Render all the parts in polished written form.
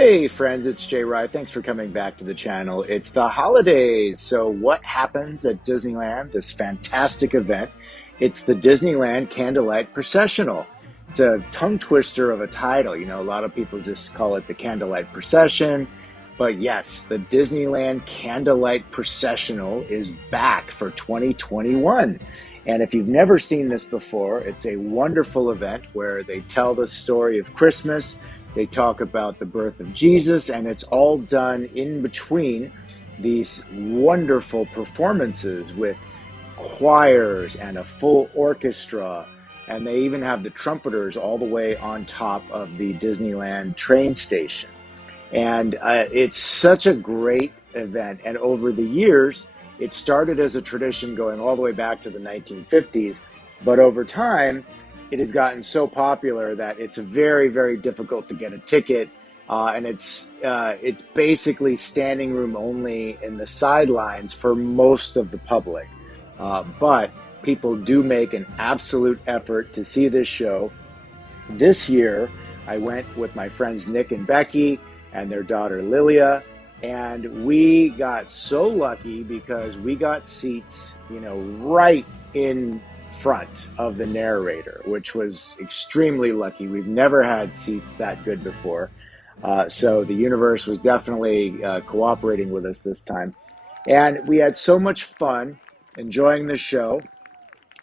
Hey friends, it's JayRy. Thanks for coming back to the channel. It's the holidays. So what happens at Disneyland, this fantastic event? It's the Disneyland Candlelight Processional. It's a tongue twister of a title. You know, a lot of people just call it the Candlelight Procession. But yes, the Disneyland Candlelight Processional is back for 2021. And if you've never seen this before, it's a wonderful event where they tell the story of Christmas. They talk about the birth of Jesus, and it's all done in between these wonderful performances with choirs and a full orchestra. And they even have the trumpeters all the way on top of the Disneyland train station. And it's such a great event. And over the years, it started as a tradition going all the way back to the 1950s. But over time, it has gotten so popular that it's very, very difficult to get a ticket. And it's basically standing room only in the sidelines for most of the public. But people do make an absolute effort to see this show. This year, I went with my friends Nick and Becky and their daughter Lilia, and we got so lucky because we got seats, you know, right in front of the narrator, which was extremely lucky. We've never had seats that good before. So the universe was definitely cooperating with us this time. And we had so much fun enjoying the show,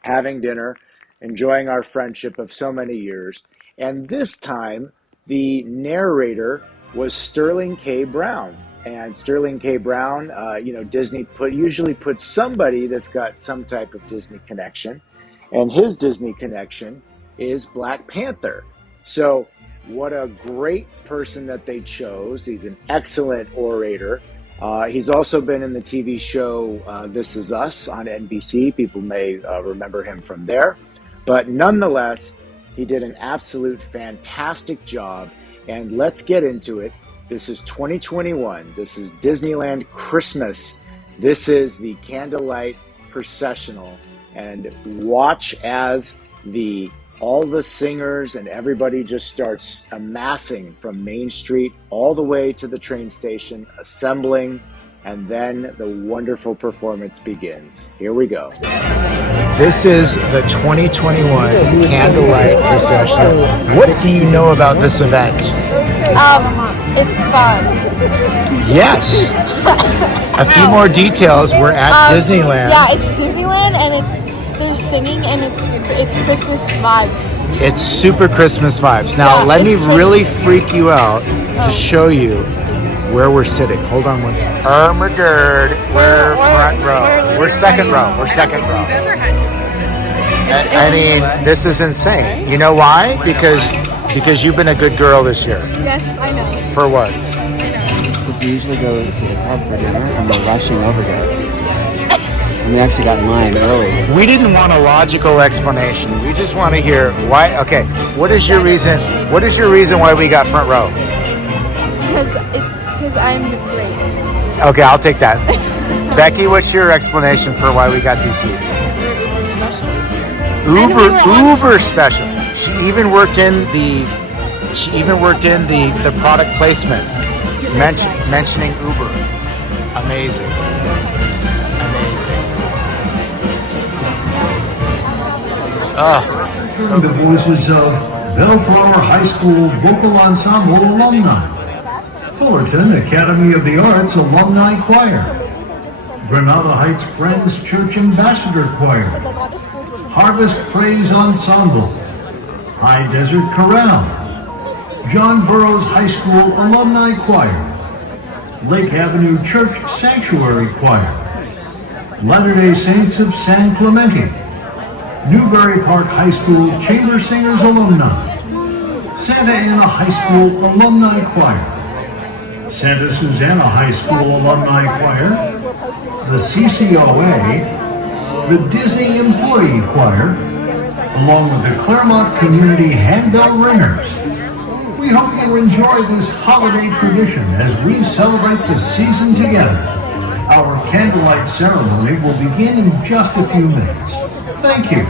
having dinner, enjoying our friendship of so many years. And this time, the narrator was Sterling K. Brown. And Sterling K. Brown, you know, Disney usually puts somebody that's got some type of Disney connection. And his Disney connection is Black Panther. So what a great person that they chose. He's an excellent orator. He's also been in the TV show This Is Us on NBC. People may remember him from there. But nonetheless, he did an absolute fantastic job. And let's get into it. This is 2021. This is Disneyland Christmas. This is the Candlelight Processional. And watch as all the singers and everybody just starts amassing from Main Street all the way to the train station, assembling, and then the wonderful performance begins. Here we go. This is the 2021 Candlelight Processional. What do you know about this event? It's fun. Yes. A few more details. We're at Disneyland. Yeah, it's Disneyland, and there's singing, and it's Christmas vibes. It's super Christmas vibes. Now, let me really freak you out to show you where we're sitting. Hold on one second. Ermagerd. We're front row. We're second row. We're second row. I mean, this is insane. You know why? Because you've been a good girl this year. Yes, I know. For what? Because we usually go to the club for dinner and we're rushing over here. And we actually got in line early. We didn't want a logical explanation. We just want to hear why. Okay, what is your reason? What is your reason why we got front row? Because I'm great. Okay, I'll take that. Becky, what's your explanation for why we got these seats? Uber special. She even worked in the product placement, mentioning Uber. Amazing. Heard the voices of Bellflower High School Vocal Ensemble alumni, Fullerton Academy of the Arts Alumni Choir, Granada Heights Friends Church Ambassador Choir, Harvest Praise Ensemble, High Desert Chorale, John Burroughs High School Alumni Choir, Lake Avenue Church Sanctuary Choir, Latter-day Saints of San Clemente, Newbury Park High School Chamber Singers Alumni, Santa Ana High School Alumni Choir, Santa Susana High School Alumni Choir, the CCOA, the Disney Employee Choir, along with the Claremont Community Handbell Ringers. We hope you enjoy this holiday tradition as we celebrate the season together. Our candlelight ceremony will begin in just a few minutes. Thank you.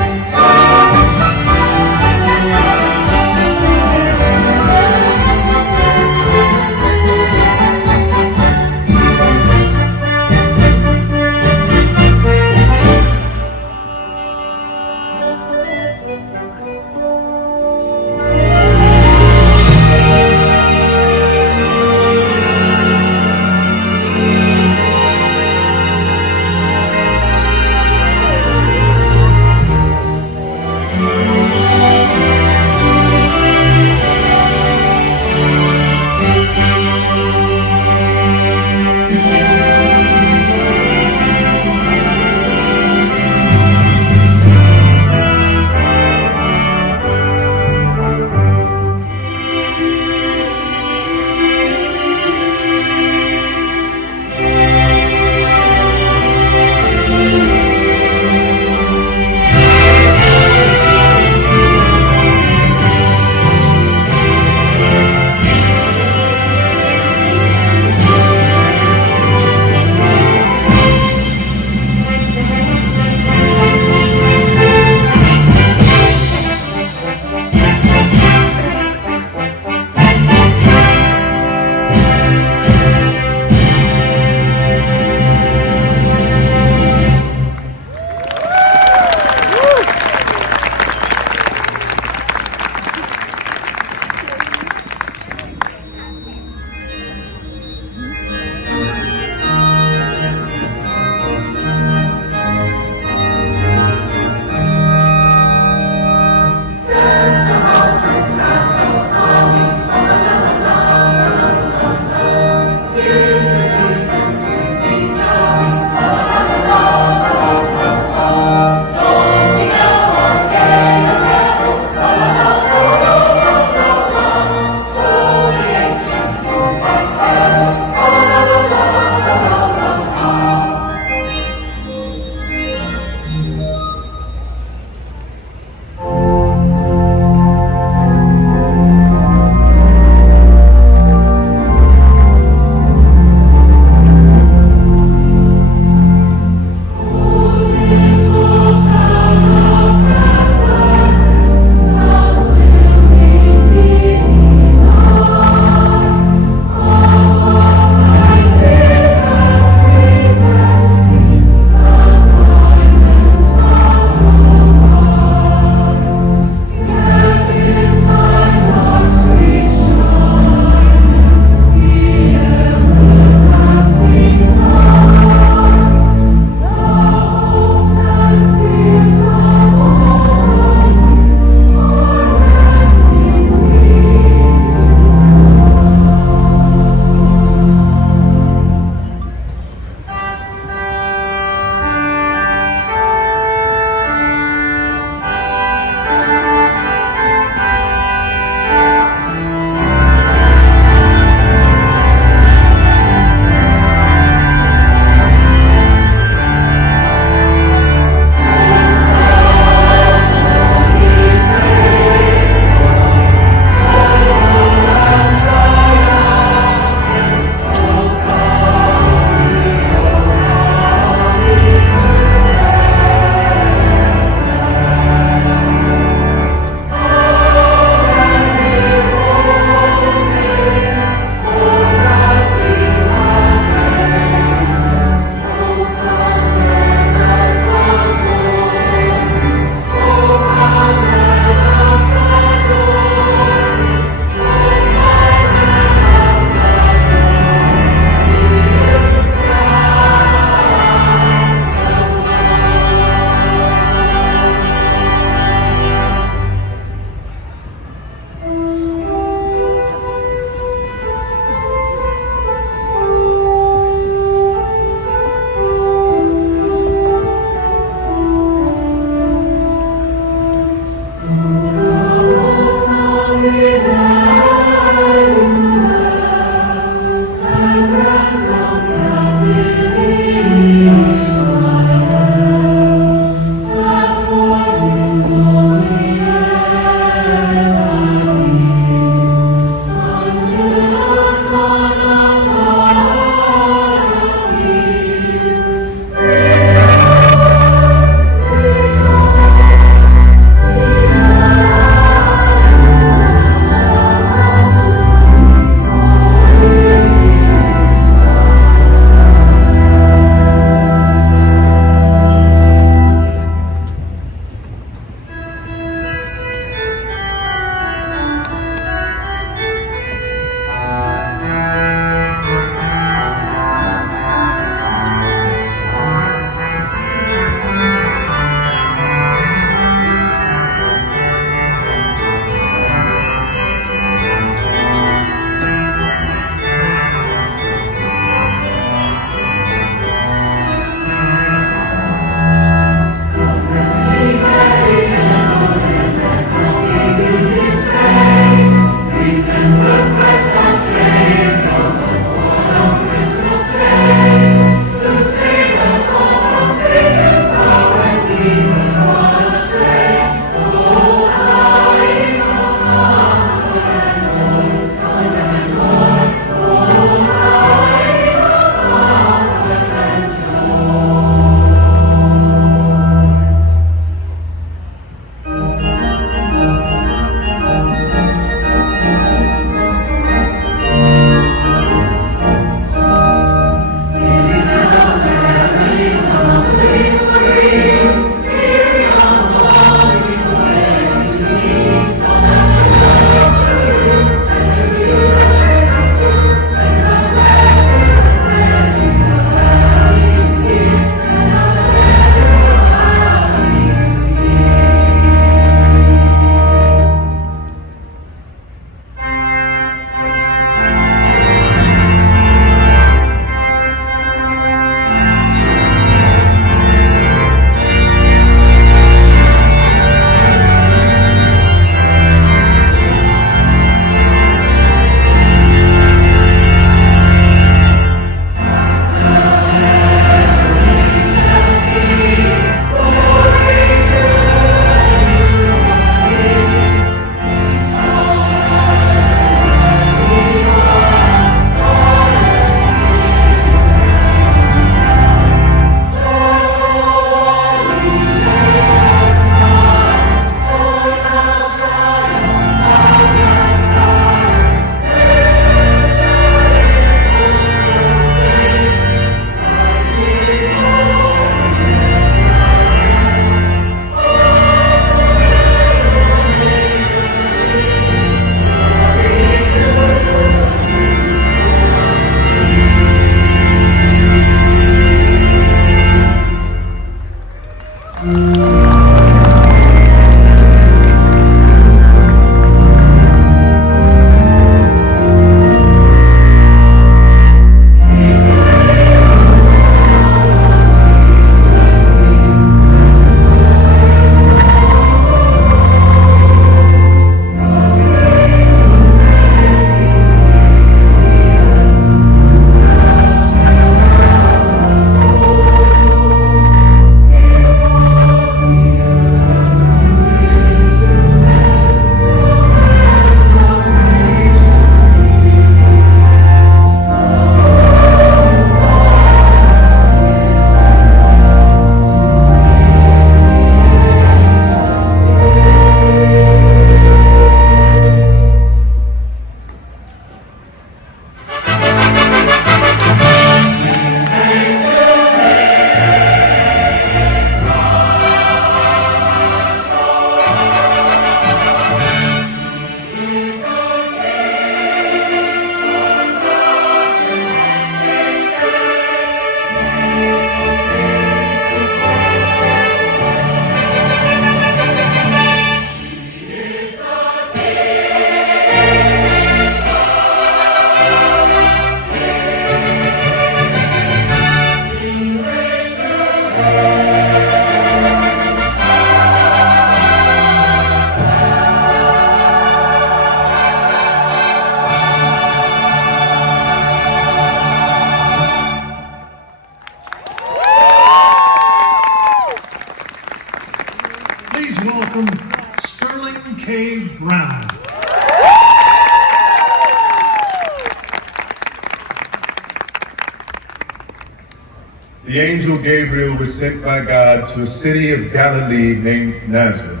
the angel Gabriel was sent by God to a city of Galilee named Nazareth,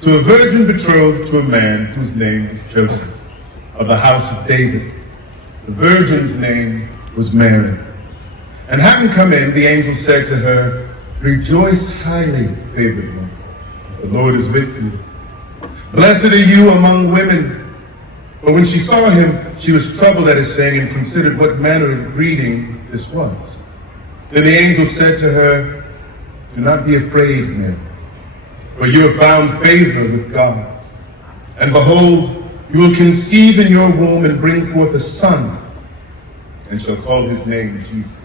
to a virgin betrothed to a man whose name was Joseph, of the house of David. The virgin's name was Mary. And having come in, the angel said to her, "Rejoice, highly favored one. The Lord is with you. Blessed are you among women." But when she saw him, she was troubled at his saying and considered what manner of greeting this was. Then the angel said to her, "Do not be afraid, Mary, for you have found favor with God. And behold, you will conceive in your womb and bring forth a son, and shall call his name Jesus."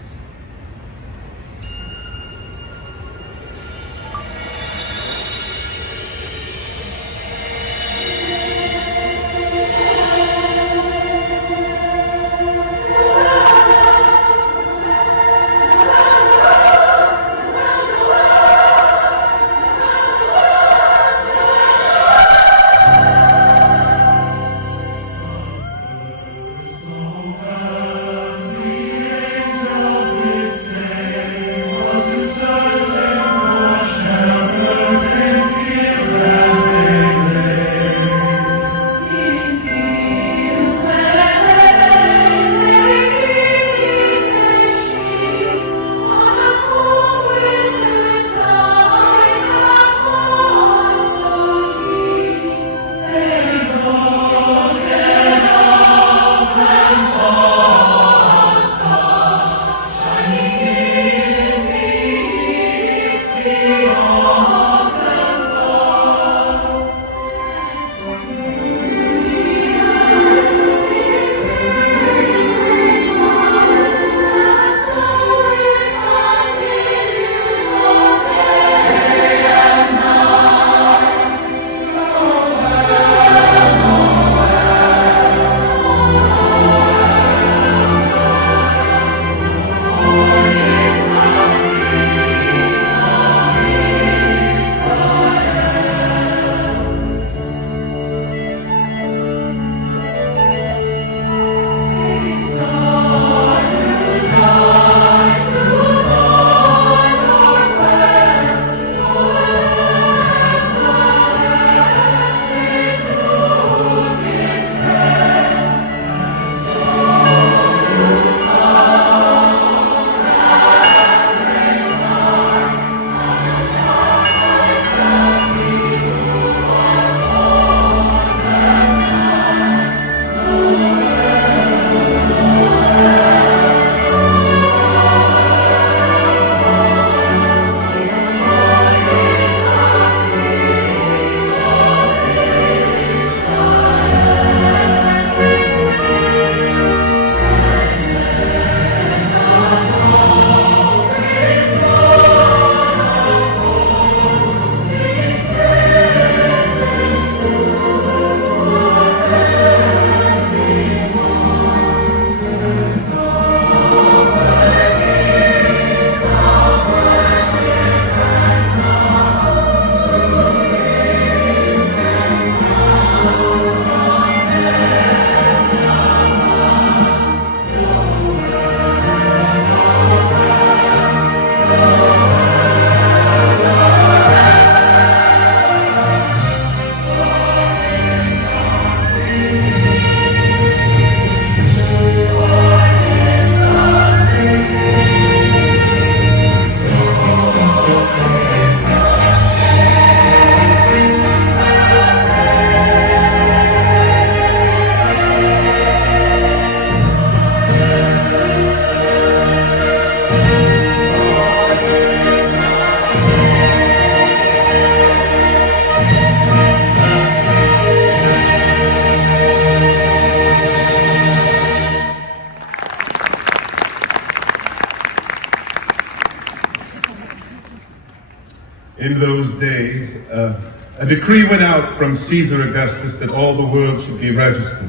In those days, a decree went out from Caesar Augustus that all the world should be registered.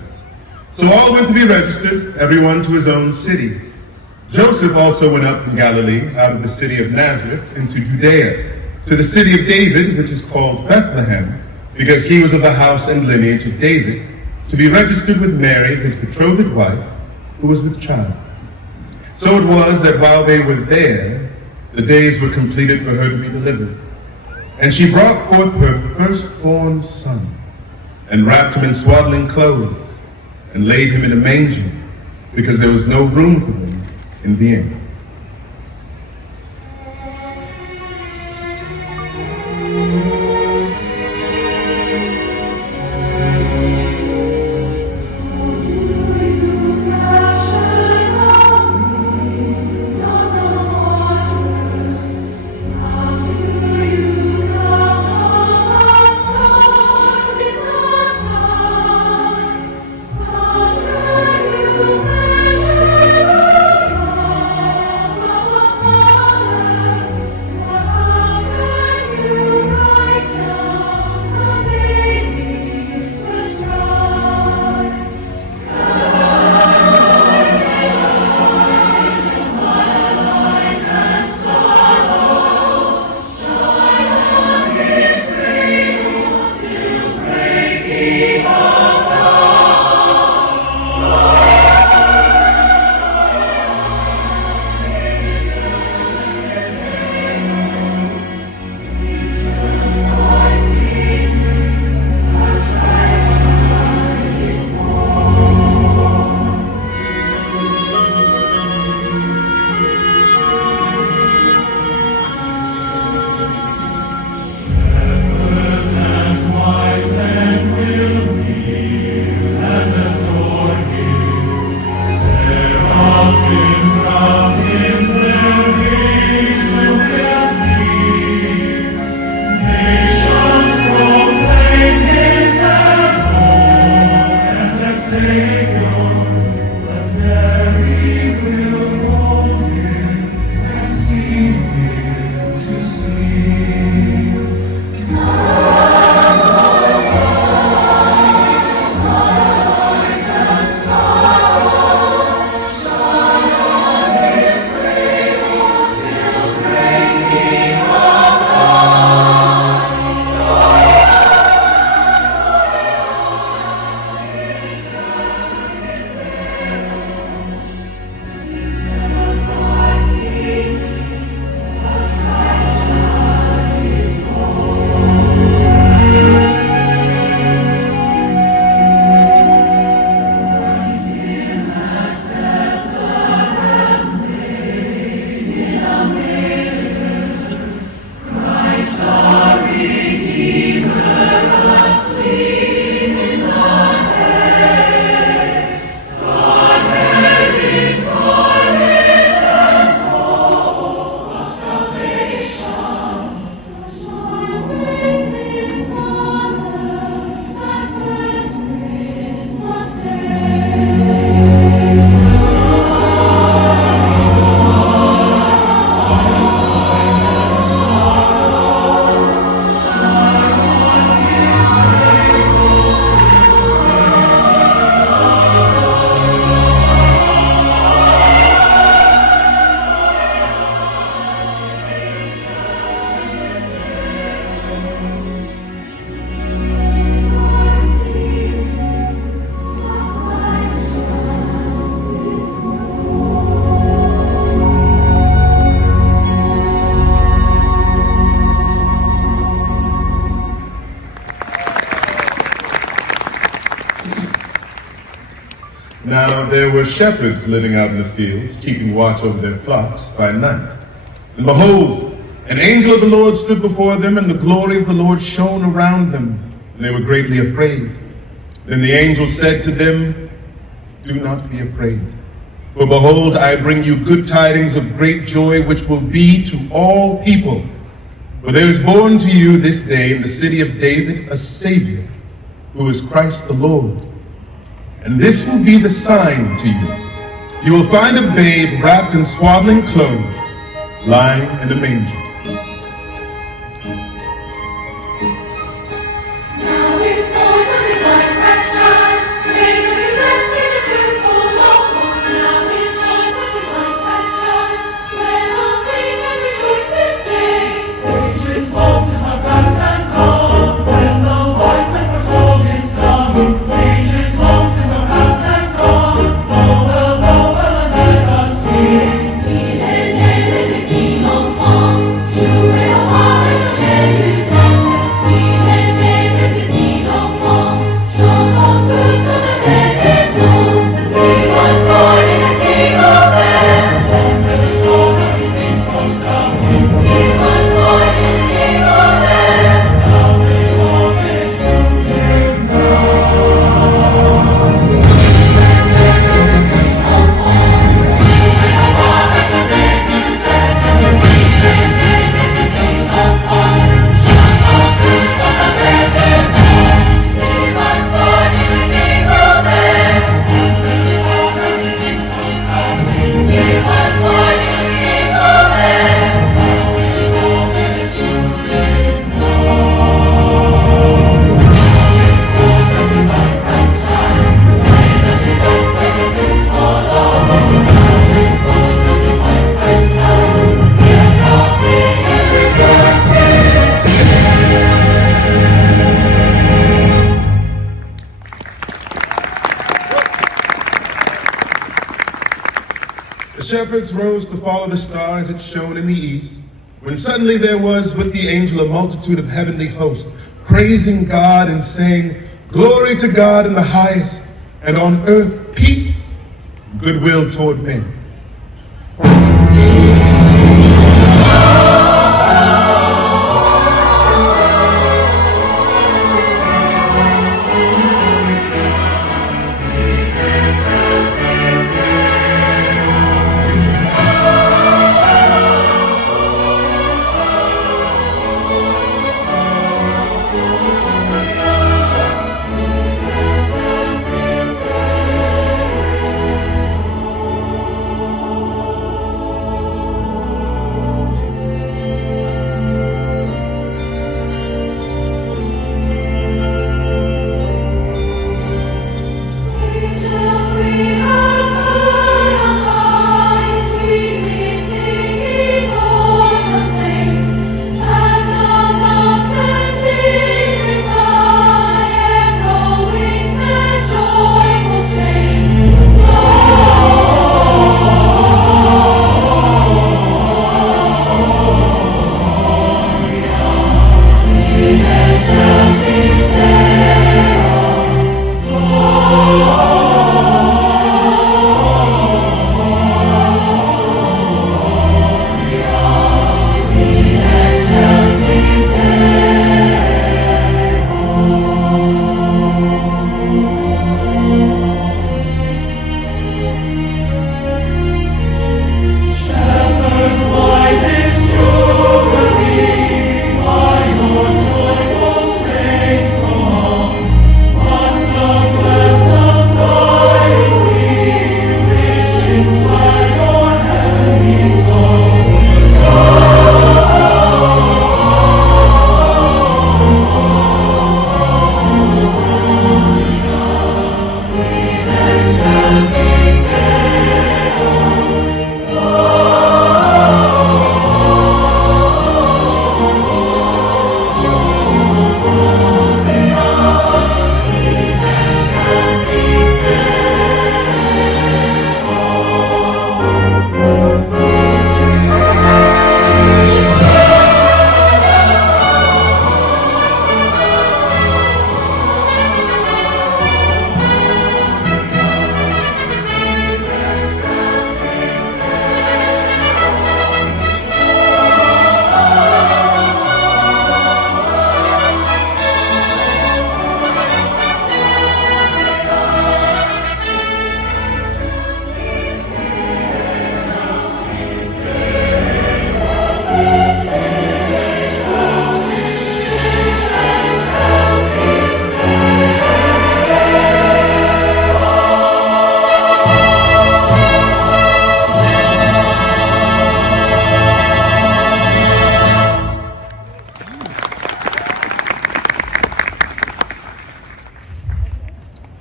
So all went to be registered, everyone to his own city. Joseph also went up from Galilee, out of the city of Nazareth, into Judea, to the city of David, which is called Bethlehem, because he was of the house and lineage of David, to be registered with Mary, his betrothed wife, who was with child. So it was that while they were there, The days were completed for her to be delivered. And she brought forth her firstborn son, and wrapped him in swaddling clothes, and laid him in a manger, because there was no room for them in the inn. Now there were shepherds living out in the fields, keeping watch over their flocks by night. And behold, an angel of the Lord stood before them, and the glory of the Lord shone around them, and they were greatly afraid. Then the angel said to them, "Do not be afraid, for behold, I bring you good tidings of great joy, which will be to all people. For there is born to you this day in the city of David a Savior, who is Christ the Lord. And this will be the sign to you. You will find a babe wrapped in swaddling clothes, lying in a manger." King on The shepherds rose to follow the star as it shone in the east, when suddenly there was with the angel a multitude of heavenly hosts, praising God and saying, "Glory to God in the highest, and on earth peace, goodwill toward men."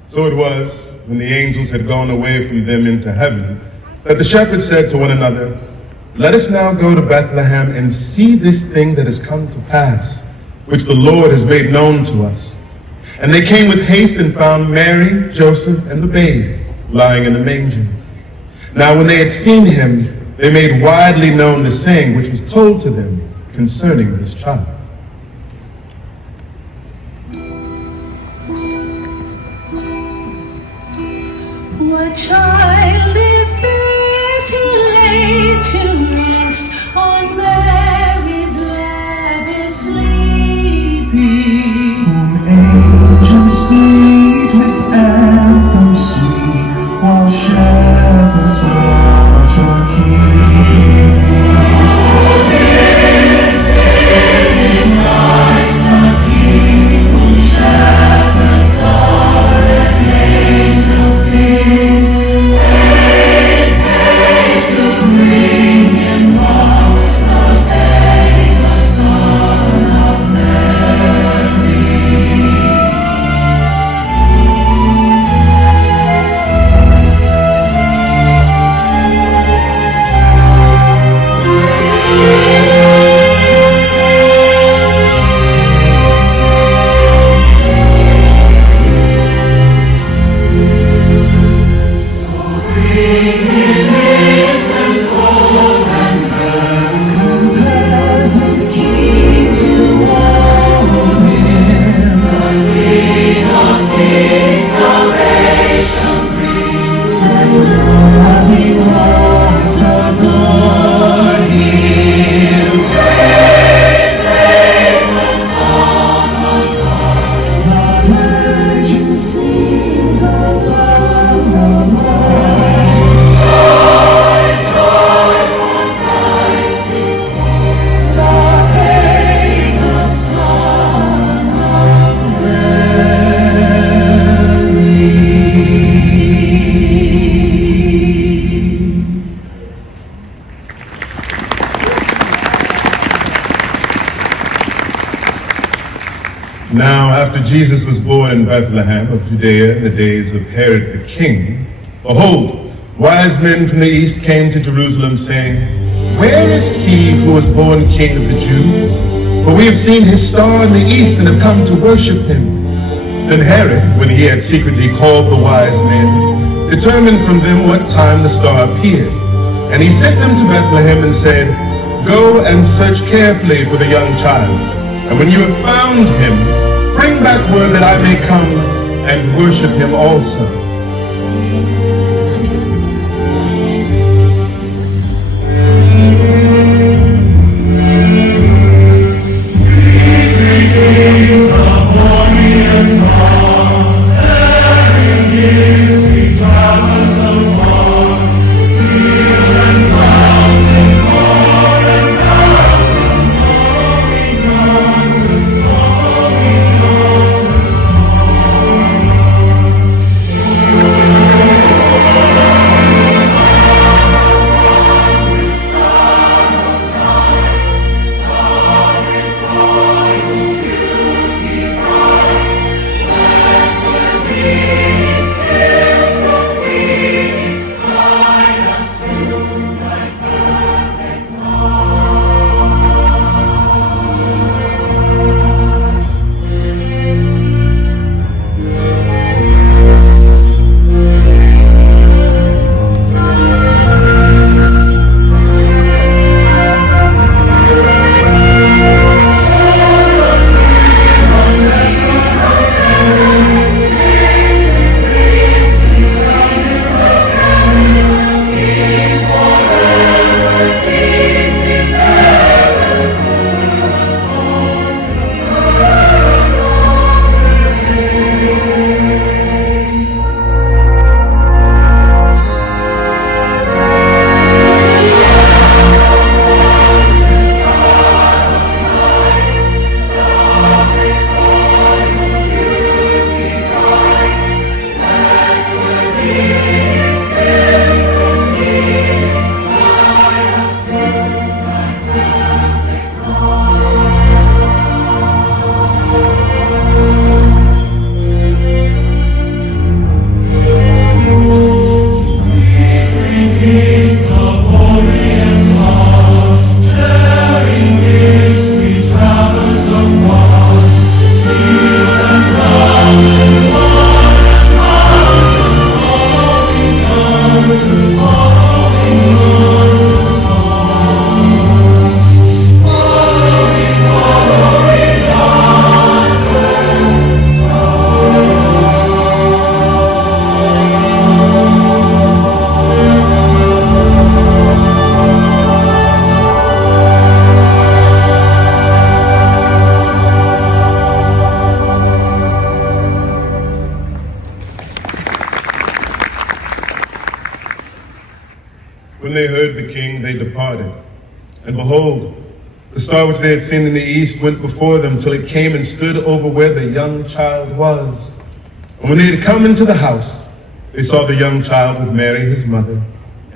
So it was, when the angels had gone away from them into heaven, that the shepherds said to one another, "Let us now go to Bethlehem and see this thing that has come to pass, which the Lord has made known to us." And they came with haste and found Mary, Joseph, and the babe lying in the manger. Now when they had seen him, they made widely known the saying which was told to them concerning this child. What child is this he laid to rest on Mary's lap is sleeping? Whom angels greet with anthems sweet, while shepherds watch o'er keeping. This is Christ the King, whom shepherds love and angels sing. Haste, haste to bring him love. after Jesus was born in Bethlehem of Judea in the days of Herod the king, behold, wise men from the east came to Jerusalem, saying, "Where is he who was born King of the Jews? For we have seen his star in the east and have come to worship him." Then Herod, when he had secretly called the wise men, determined from them what time the star appeared. And he sent them to Bethlehem and said, "Go and search carefully for the young child. And when you have found him, bring back word that I may come and worship him also." When they heard the king, they departed. And behold, the star which they had seen in the east went before them till it came and stood over where the young child was. And when they had come into the house, they saw the young child with Mary his mother,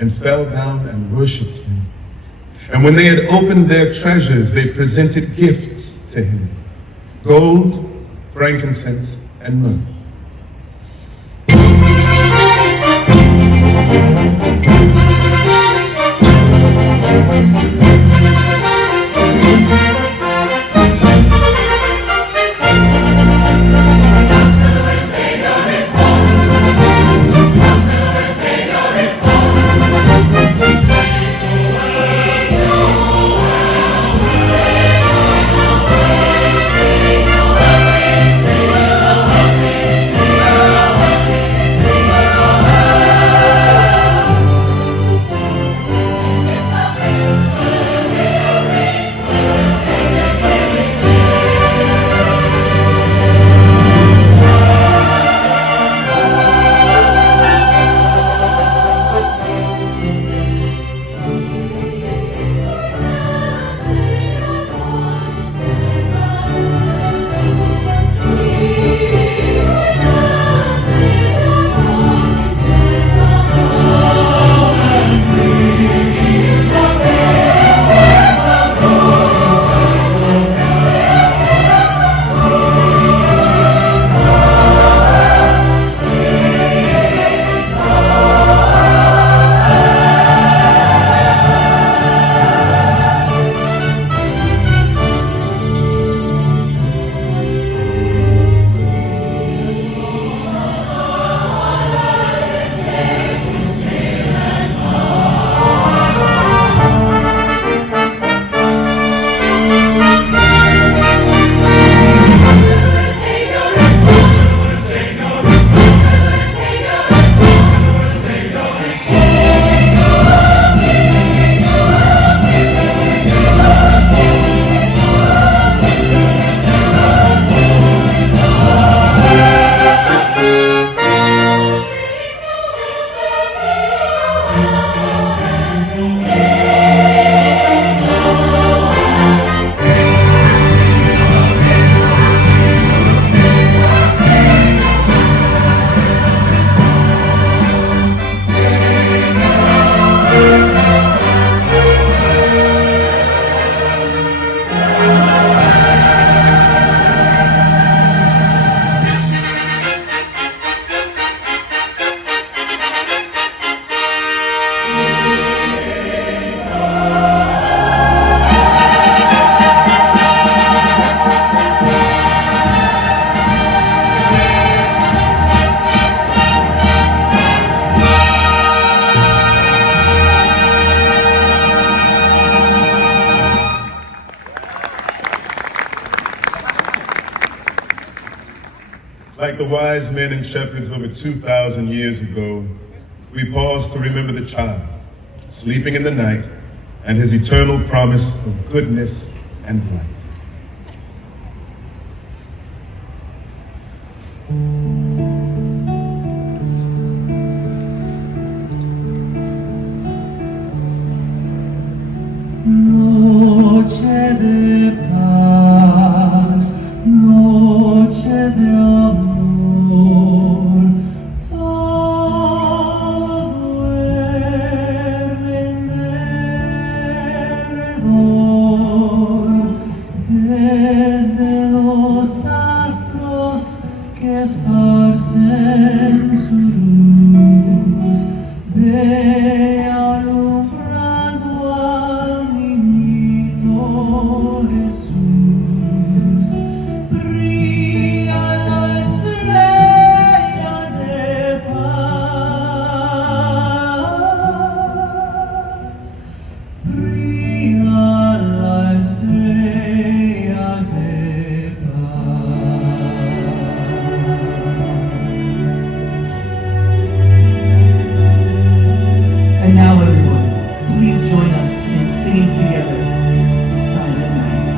and fell down and worshipped him. And when they had opened their treasures, they presented gifts to him: gold, frankincense, and myrrh. wise men and shepherds over 2,000 years ago, we pause to remember the child sleeping in the night and his eternal promise of goodness and light. Noche de paz, noche de amor, todo duerme en derredor, desde los astros que esparcen su luz, ve alumbrando al niñito Jesús. Brilla la estrella de paz. Brilla la estrella de paz. And now everyone, please join us in singing together Silent Night.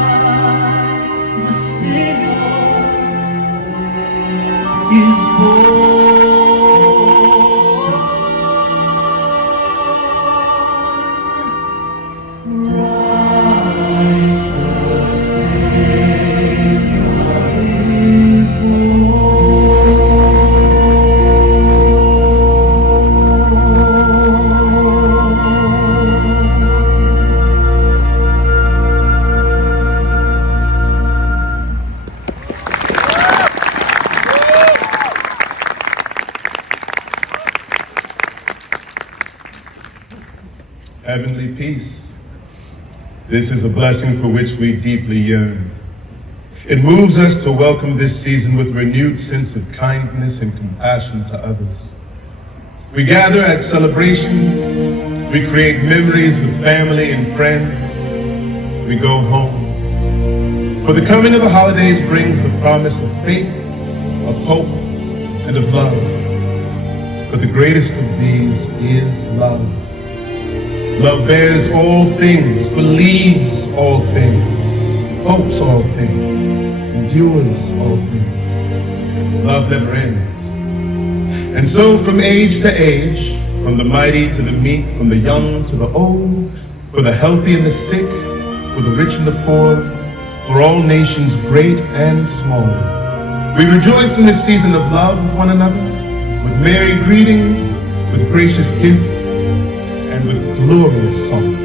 Christ the Savior is born. Christ the Savior is Heavenly peace. This is a blessing for which we deeply yearn. It moves us to welcome this season with renewed sense of kindness and compassion to others. We gather at celebrations, we create memories with family and friends, we go home. For the coming of the holidays brings the promise of faith, of hope, and of love. But the greatest of these is love. Love bears all things, believes all things, hopes all things, endures all things. Love never ends. And so from age to age, from the mighty to the meek, from the young to the old, for the healthy and the sick, for the rich and the poor, for all nations great and small, We rejoice in this season of love with one another, with merry greetings, with gracious gifts, and with glorious song.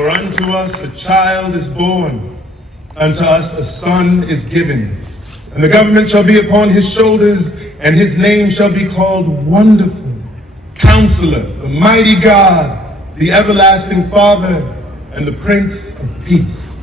For unto us a child is born, unto us a son is given, and the government shall be upon his shoulders, and his name shall be called Wonderful, Counselor, the Mighty God, the Everlasting Father, and the Prince of Peace.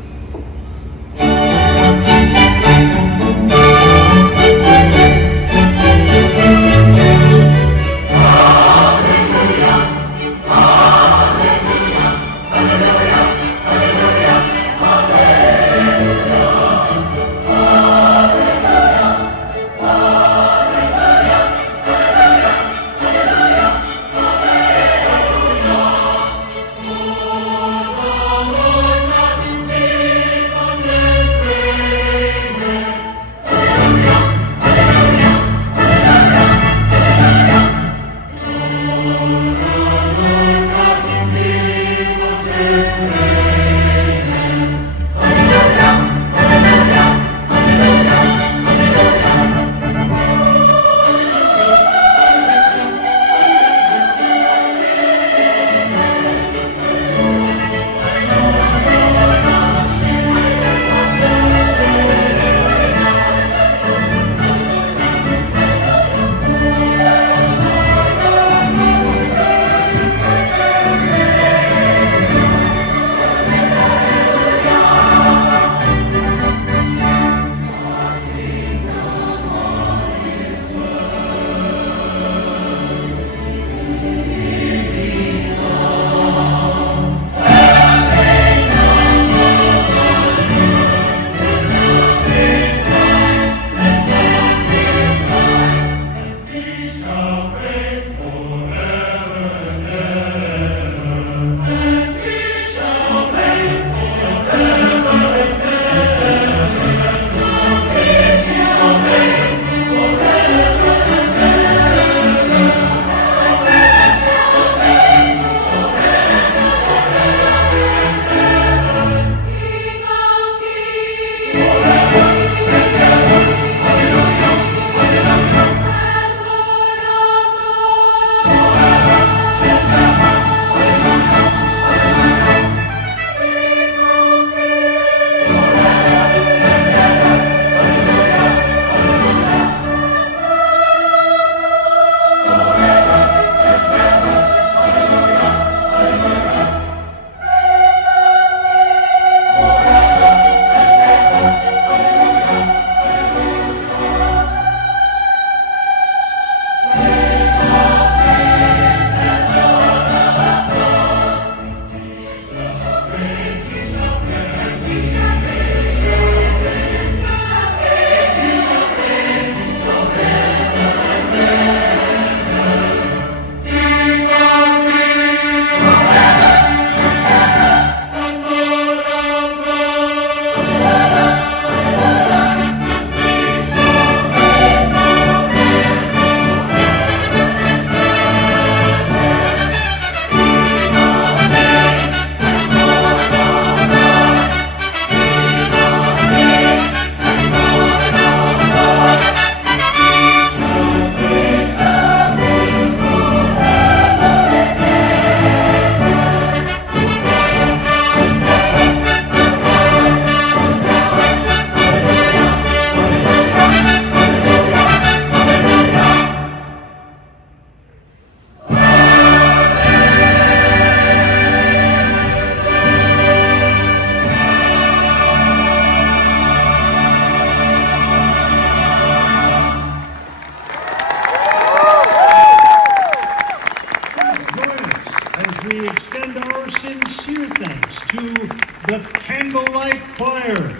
Candlelight Choir.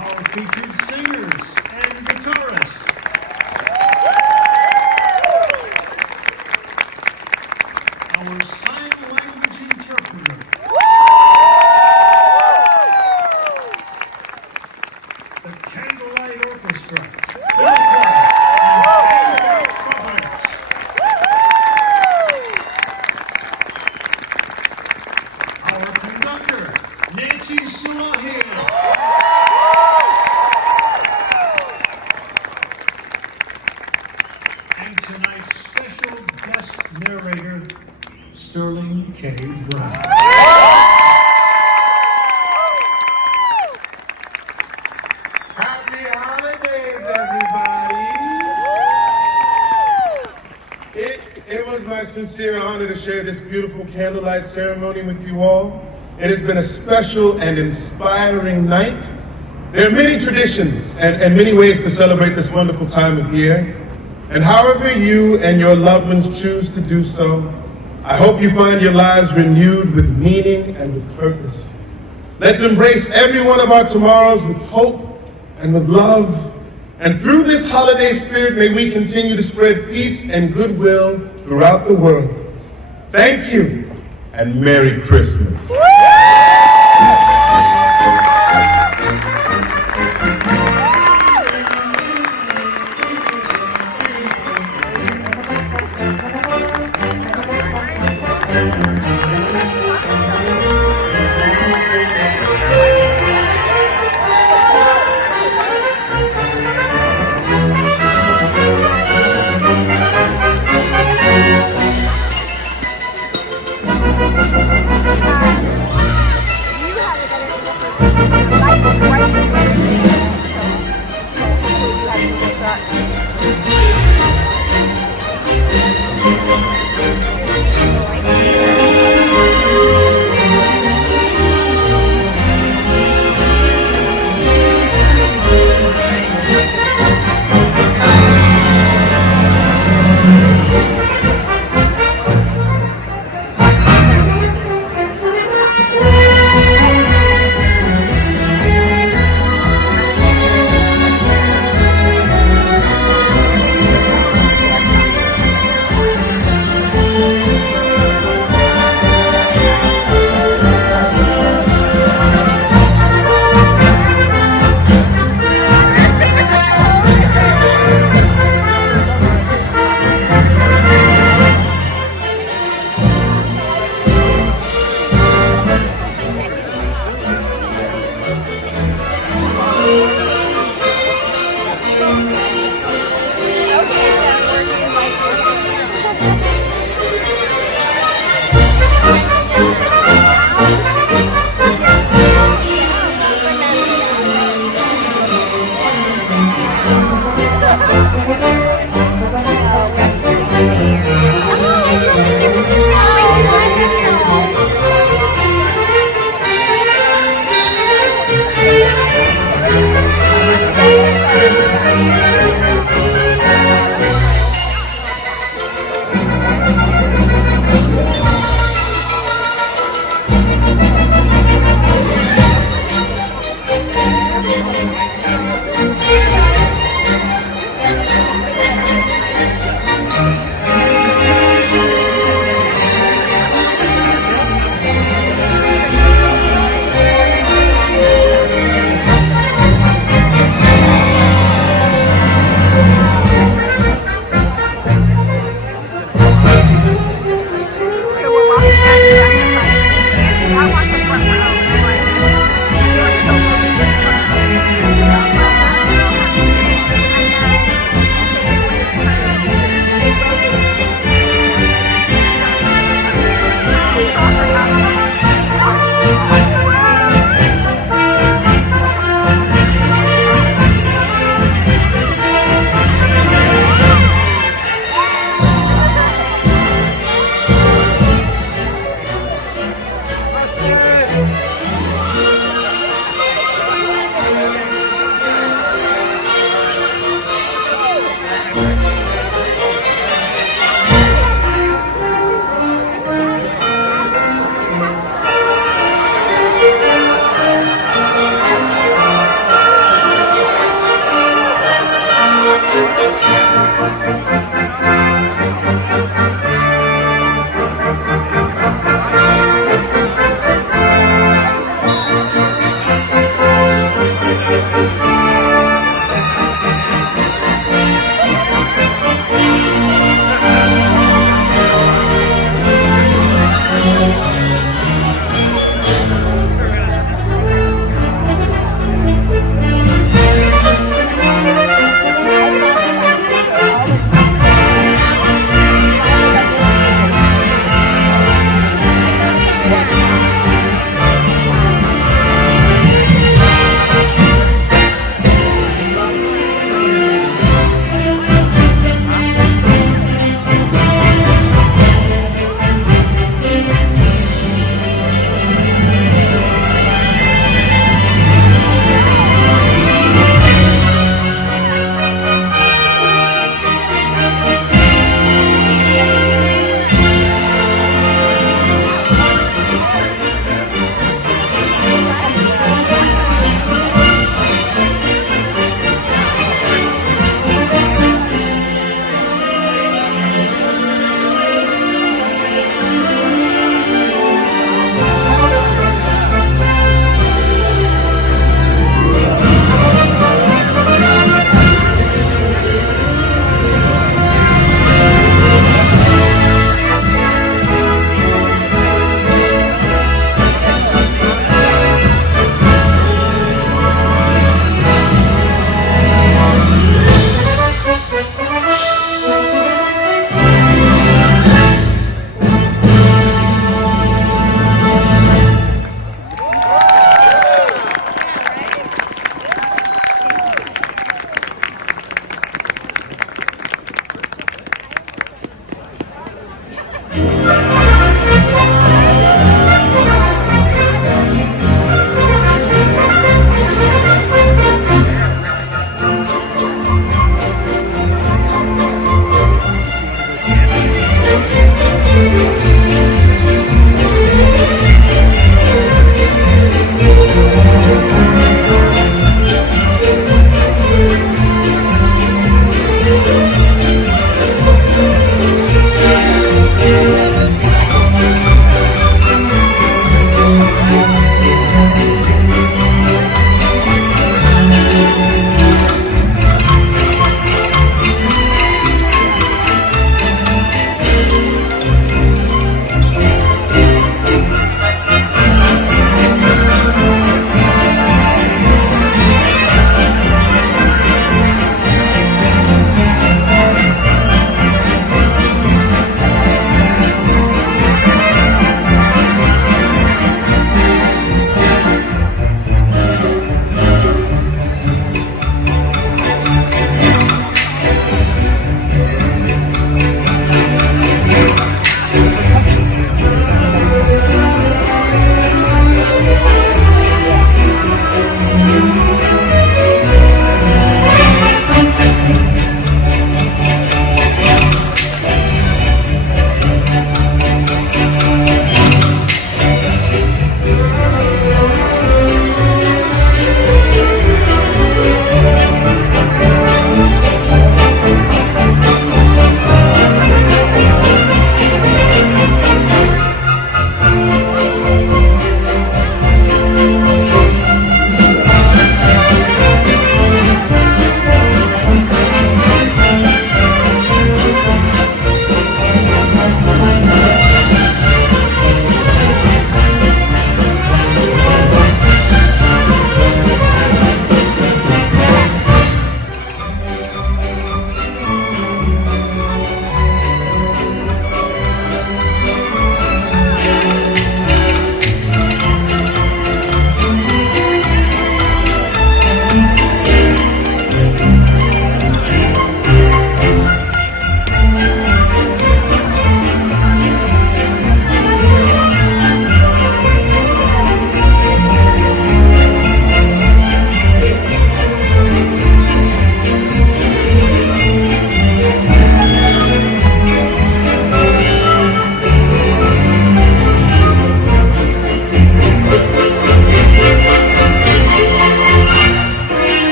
Our featured singers and guitarists. Our sign language interpreter. The Candlelight Orchestra. And trumpets. Our conductor, Nancy Sulahi. And tonight's special guest narrator, Sterling K. Brown. Happy holidays, everybody! It was my sincere honor to share this beautiful candlelight ceremony with you all. It has been a special and inspiring night. There are many traditions and many ways to celebrate this wonderful time of year. And however you and your loved ones choose to do so, I hope you find your lives renewed with meaning and with purpose. Let's embrace every one of our tomorrows with hope and with love. And through this holiday spirit, may we continue to spread peace and goodwill throughout the world. Thank you, and Merry Christmas.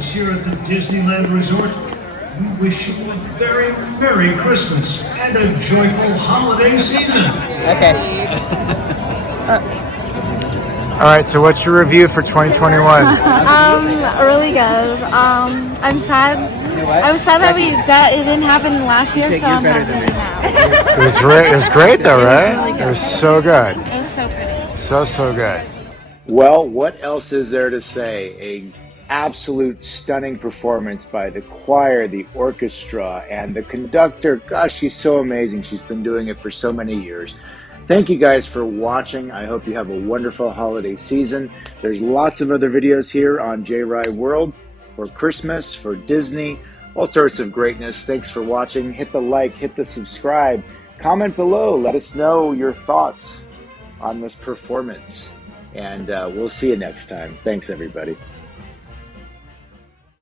us here at the Disneyland Resort, we wish you a very Merry Christmas and a joyful holiday season. Okay. All right, so what's your review for 2021? Really good. I'm sad. I was sad that it didn't happen last year, so I'm happy now. It was great though, right? really good. It was so good. It was so pretty. So good. Well, what else is there to say? A absolute stunning performance by the choir, the orchestra, and the conductor. Gosh, she's so amazing. She's been doing it for so many years. Thank you guys for watching. I hope you have a wonderful holiday season. There's lots of other videos here on JayRyWorld for Christmas, for Disney, all sorts of greatness. Thanks for watching. Hit the like, hit the subscribe, comment below. Let us know your thoughts on this performance. And we'll see you next time. Thanks, everybody.